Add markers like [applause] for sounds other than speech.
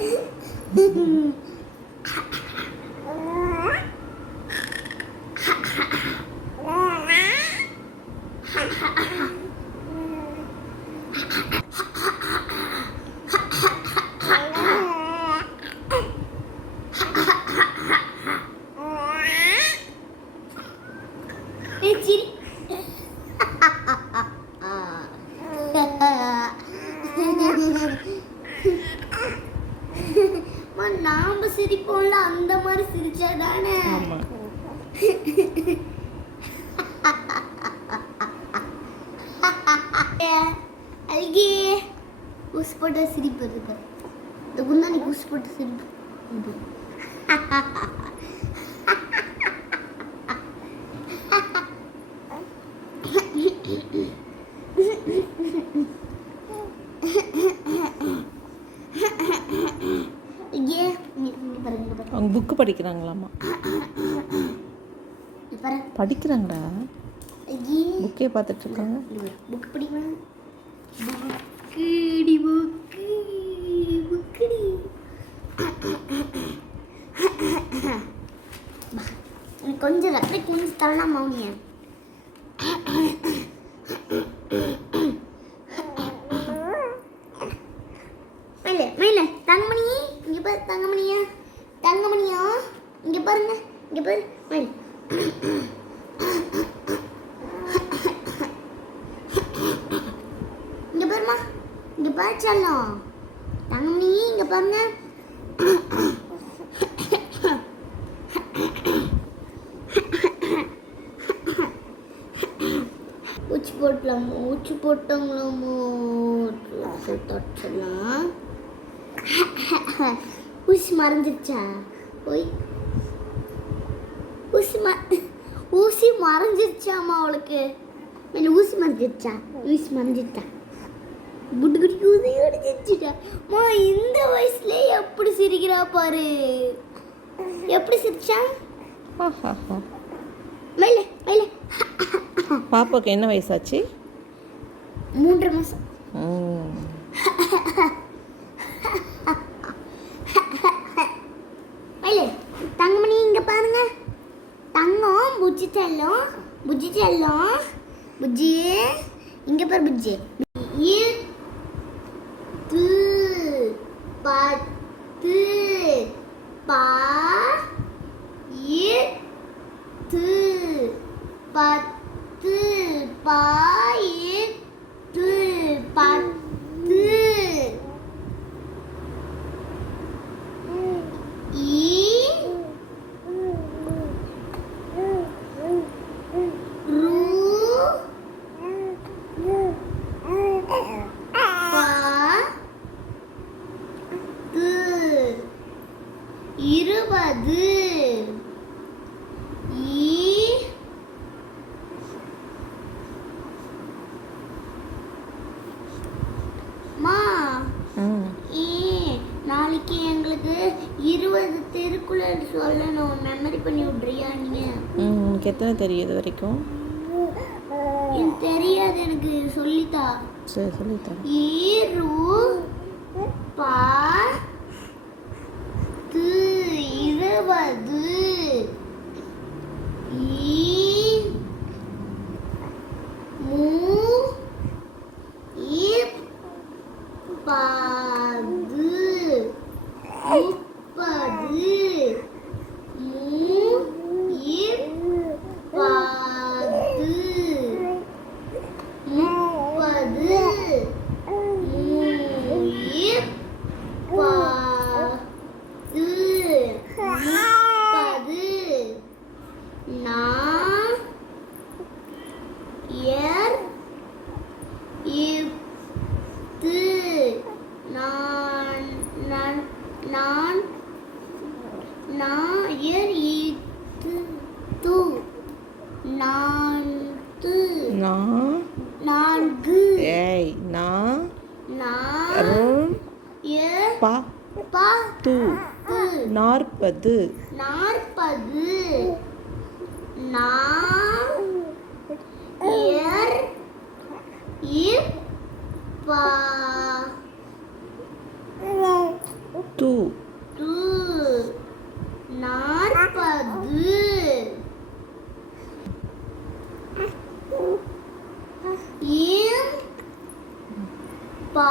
ஏய், சிரிச்சாதானே? அழகே ஊசி போட்ட சிரிப்பு இருக்கு இந்த குந்தாணி ஊசி போட்ட சிரிப்பு [laughs] இது. ஐயே, இங்க- இங்க பாருங்க, இங்க பாருங்க. அவங்க புக்கு படிக்கிறாங்களாம்மா. ஐயே. புக்கே பார்த்துட்டு இருக்காங்க புக் படிக்கணும் புக்குடி புக்கு புக்குடி கொஞ்சம் அப்படியே கொஞ்சம் தள்ளலாம் மௌனிய மேல மேல தங்கமணி இங்க பாரு தங்கமணியா தங்கமணியா இங்க பாருங்க இங்க இங்க பாருமா இங்க பாரு செல்லம். இங்க பாருங்க. ஊச்சி போட்டலாமோ? ஊச்சி போட்டாங்களாமோ? தொட்டலாம் ஊசி மறைஞ்சிருச்சா? போய் ஊசி ம ஊசி மறைஞ்சிருச்சாம்மா அவளுக்கு? மேல ஊசி மறைஞ்சிருச்சா? ஊசி மறைஞ்சிருச்சா? குட்டு குட்டி ஊசி அடிச்சிருச்சுட்டா மா இந்த வயசுலயே எப்படி சிரிக்கிறா பாரு. எப்படி சிரிச்சா. மேல மேல. பாப்பாவுக்கு என்ன வயசாச்சு? மூன்றரை மாசம் ம். மேல தங்கமணி இங்க பாருங்க தங்கம் புஜ்ஜி செல்லும் புஜ்ஜி செல்லும் புஜ்ஜி இங்க பேர் புஜ்ஜி எட்டு பத்து பா எட்டு பத்து பா எட்டு பத்து ஈ ரு பா து இருபது ஈ மா ம். ஏ நாளைக்கு எங்களுக்கு இருபது திருக்குறள் சொல்லணும். மெமரி பண்ணி விட்றியா நீங்க? ம் உனக்கு எத்தனை தெரியும் இது வரைக்கும்? எனக்கு தெரியாது. எனக்கு சொல்லித்தா. சரி சொல்லித்தரேன். ஈரு பா இருபது ஈ மூ பது எர் இத்து நான் நான் நான் நாயர் இத்து து. நான்கு. நான்கு. ஏய் நா. நான் பா. பா. து. நாற்பது. நாற்பது. நான் எர் இப் பா து து நாற்பது இம் பா